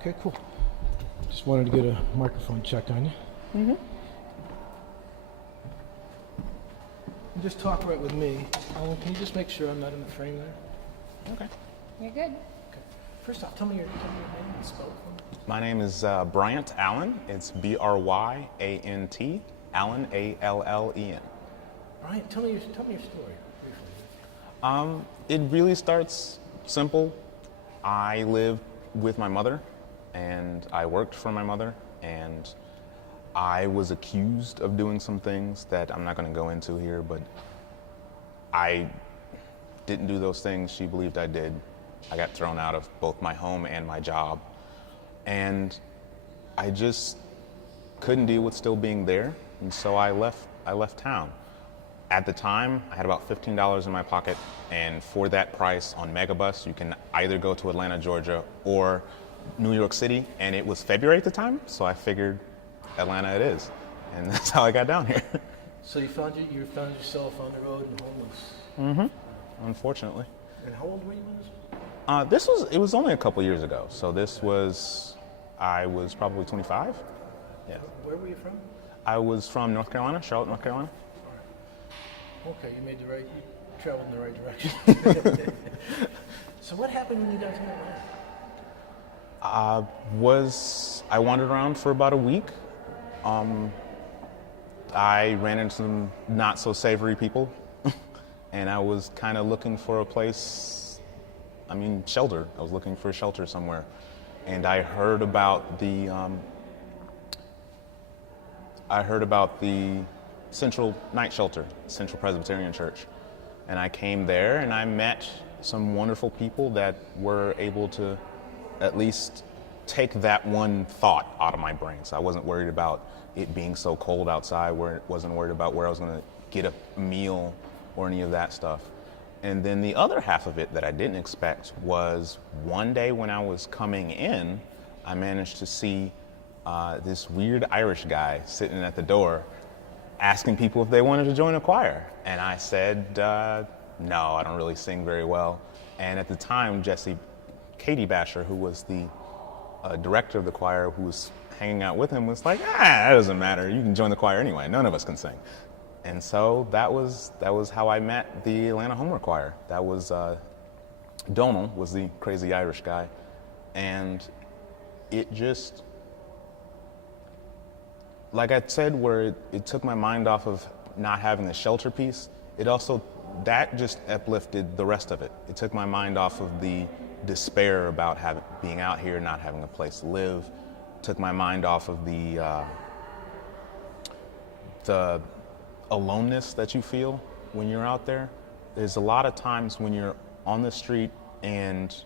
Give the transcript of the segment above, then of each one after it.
Okay, cool. Just wanted to get a microphone check on you. Mm-hmm. And just talk right with me. Alan, can you just make sure I'm not in the frame there? Okay. You're good. Okay. First off, tell me your name and spell it for me. My name is Bryant Allen. It's Bryant, Allen, Allen. Brian, tell me your story briefly. It really starts simple. I lived with my mother, and I worked for my mother, and I was accused of doing some things that I'm not going to go into here, but I didn't do those things she believed I did. I got thrown out of both my home and my job, and I just couldn't deal with still being there, and so I left town. At the time, I had about $15 in my pocket, and for that price on Megabus, you can either go to Atlanta, Georgia, or New York City, and it was February at the time, so I figured Atlanta it is, and that's how I got down here. So you found yourself on the road and homeless. Mm-hmm. Unfortunately. And how old were you when this? It was only a couple years ago, so I was probably 25. Yeah. Where were you from? I was from North Carolina, Charlotte, North Carolina. Okay, you traveled in the right direction. So what happened when you got to Atlanta? I wandered around for about a week. I ran into some not so savory people, and I was kind of looking for a place, shelter. I was looking for shelter somewhere, and I heard about the Central Night Shelter, Central Presbyterian Church. And I came there and I met some wonderful people that were able to at least take that one thought out of my brain. So I wasn't worried about it being so cold outside, wasn't worried about where I was gonna get a meal or any of that stuff. And then the other half of it that I didn't expect was one day when I was coming in, I managed to see this weird Irish guy sitting at the door asking people if they wanted to join a choir. And I said, no, I don't really sing very well. And at the time, Katie Basher, who was the director of the choir, who was hanging out with him, was like, that doesn't matter. You can join the choir anyway. None of us can sing. And so that was how I met the Atlanta Homer Choir. That was, Donald was the crazy Irish guy. And it just, like I said, where it took my mind off of not having the shelter piece, that just uplifted the rest of it. It took my mind off of the despair about being out here, not having a place to live. Took my mind off of the aloneness that you feel when you're out there. There's a lot of times when you're on the street and,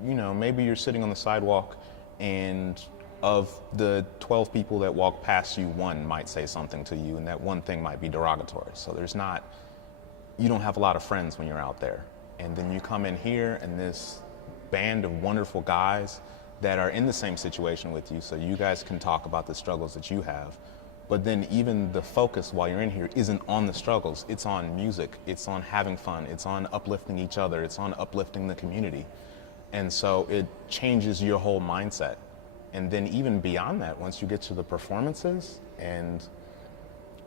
maybe you're sitting on the sidewalk, and of the 12 people that walk past you, one might say something to you, and that one thing might be derogatory. So you don't have a lot of friends when you're out there. And then you come in here and this band of wonderful guys that are in the same situation with you, so you guys can talk about the struggles that you have. But then even the focus while you're in here isn't on the struggles, it's on music, it's on having fun, it's on uplifting each other, it's on uplifting the community. And so it changes your whole mindset. And then even beyond that, once you get to the performances and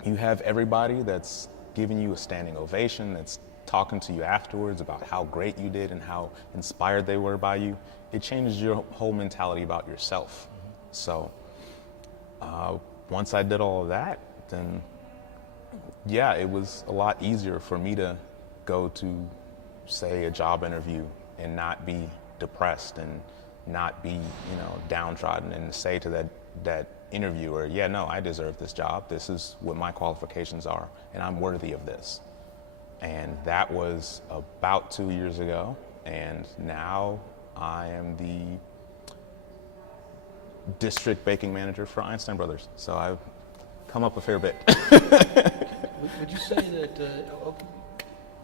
you have everybody that's giving you a standing ovation, that's talking to you afterwards about how great you did and how inspired they were by you, it changes your whole mentality about yourself. So once I did all of that, then it was a lot easier for me to go to, say, a job interview and not be depressed and not be, downtrodden, and say to that interviewer, I deserve this job. This is what my qualifications are, and I'm worthy of this. And that was about 2 years ago, and now I am the district baking manager for Einstein Brothers. So I've come up a fair bit. Would you say that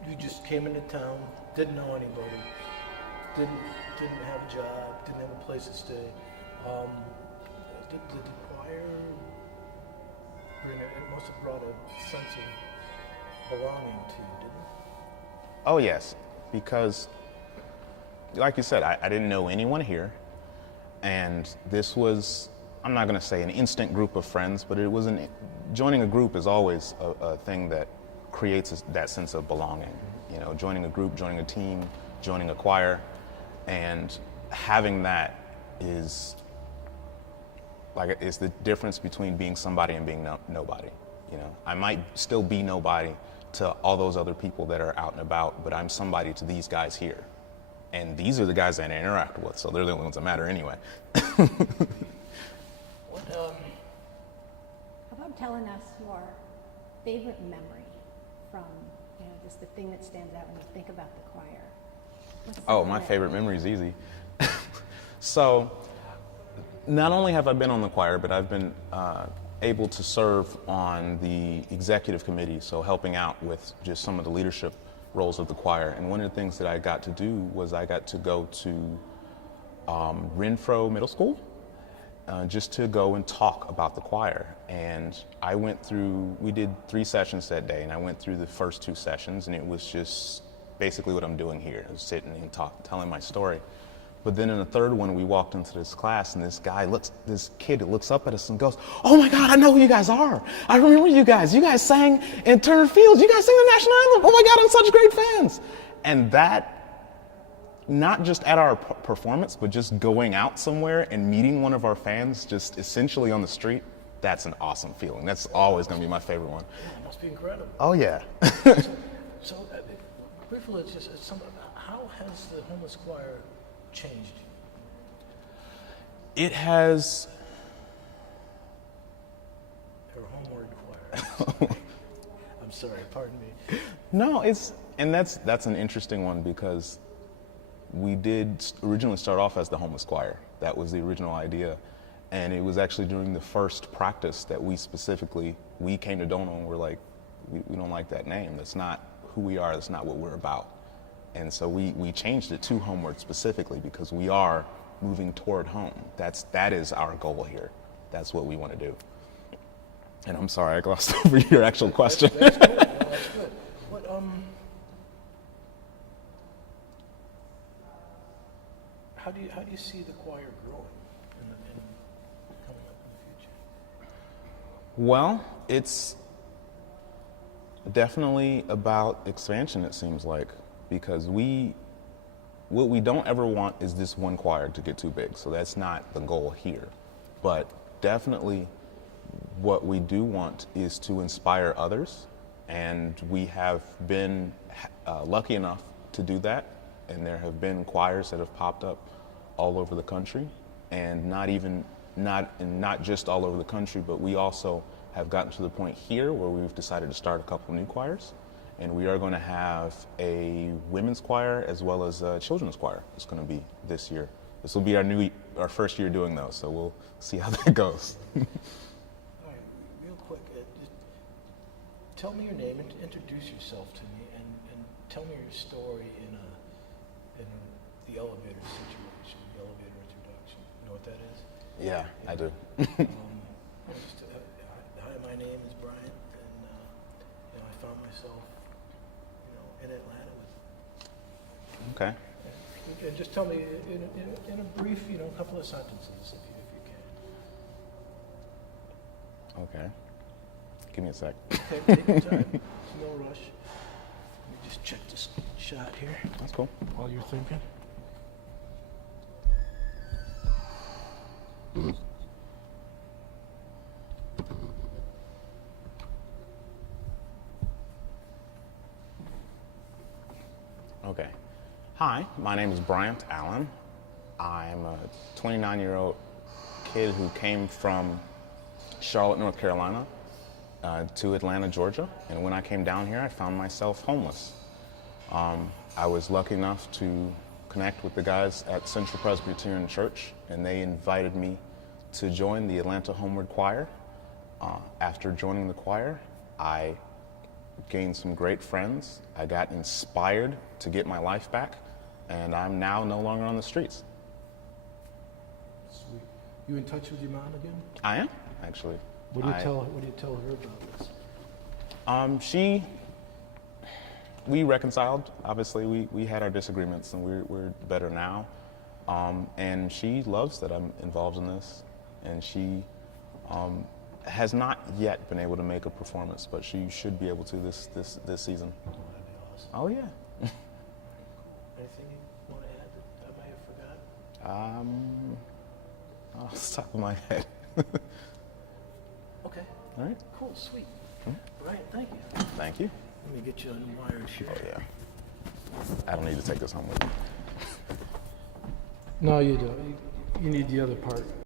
you just came into town, didn't know anybody, didn't have a job, didn't have a place to stay? Did the choir it must have brought a sense of belonging to you, didn't it? Oh yes, because like you said, I didn't know anyone here. And this was, I'm not going to say an instant group of friends, but it was joining a group is always a thing that creates that sense of belonging. You know, joining a group, joining a team, joining a choir, and having that is like, it's the difference between being somebody and being nobody. You know, I might still be nobody to all those other people that are out and about, but I'm somebody to these guys here. And these are the guys that I interact with, so they're the only ones that matter anyway. How about telling us your favorite memory from, just the thing that stands out when you think about the choir? Oh, my favorite memory is easy. So, not only have I been on the choir, but I've been able to serve on the executive committee, so helping out with just some of the leadership roles of the choir. And one of the things that I got to do was I got to go to Renfro Middle School just to go and talk about the choir. And I went through, we did 3 sessions that day, and I went through the first 2 sessions, and it was just basically what I'm doing here, sitting and telling my story. But then in the 3rd one, we walked into this class, and this kid looks up at us and goes, "Oh my God, I know who you guys are. I remember you guys. You guys sang in Turner Fields. You guys sang the national anthem. Oh my God, I'm such great fans." And that, not just at our performance, but just going out somewhere and meeting one of our fans just essentially on the street, that's an awesome feeling. That's always going to be my favorite one. Yeah, it must be incredible. Oh yeah. So briefly, how has the homeless choir changed? It has. Or homeward choir. I'm sorry, pardon me. No, that's an interesting one, because we did originally start off as the homeless choir. That was the original idea. And it was actually during the first practice that we came to Dono and we're like, we don't like that name. That's not who we are. That's not what we're about. And so we changed it to Homeward specifically because we are moving toward home. That is our goal here. That's what we want to do. And I'm sorry, I glossed over your actual question. That's good. No, that's good. How do you see the choir growing and coming up in the future? Well, it's definitely about expansion, it seems like, because what we don't ever want is this one choir to get too big. So that's not the goal here. But definitely what we do want is to inspire others. And we have been lucky enough to do that. And there have been choirs that have popped up all over the country, and not just all over the country, but we also have gotten to the point here where we've decided to start a couple new choirs, and we are going to have a women's choir as well as a children's choir. It's going to be this year. This will be our first year doing those, so we'll see how that goes. All right, real quick, just tell me your name and introduce yourself to me, and tell me your story in the elevator situation, the elevator introduction. You know what that is? Yeah, I do. Hi, my name is Bryant, and I found myself, in Atlanta with. Okay. And just tell me in a brief, couple of sentences, if you can. Okay. Give me a sec. Okay, take your time. There's no rush. Let me just check this shot here That's cool. while you're thinking. Okay. Hi, my name is Bryant Allen. I'm a 29-year-old kid who came from Charlotte, North Carolina, to Atlanta, Georgia. And when I came down here, I found myself homeless. I was lucky enough to connect with the guys at Central Presbyterian Church, and they invited me to join the Atlanta Homeward Choir. After joining the choir, I gained some great friends. I got inspired to get my life back, and I'm now no longer on the streets. Sweet. You in touch with your mom again? I am, actually. What do you tell her about this? We reconciled. Obviously, we had our disagreements, and we're better now. And she loves that I'm involved in this, and she has not yet been able to make a performance, but she should be able to this season. Oh, that'd be awesome. Oh yeah. Anything you want to add that I may have forgot? Off the top of my head. Okay, All right. cool, sweet. Hmm? Brian, thank you. Thank you. Let me get you on the wired shirt. Oh yeah. I don't need to take this home with me. No, you don't. You need the other part.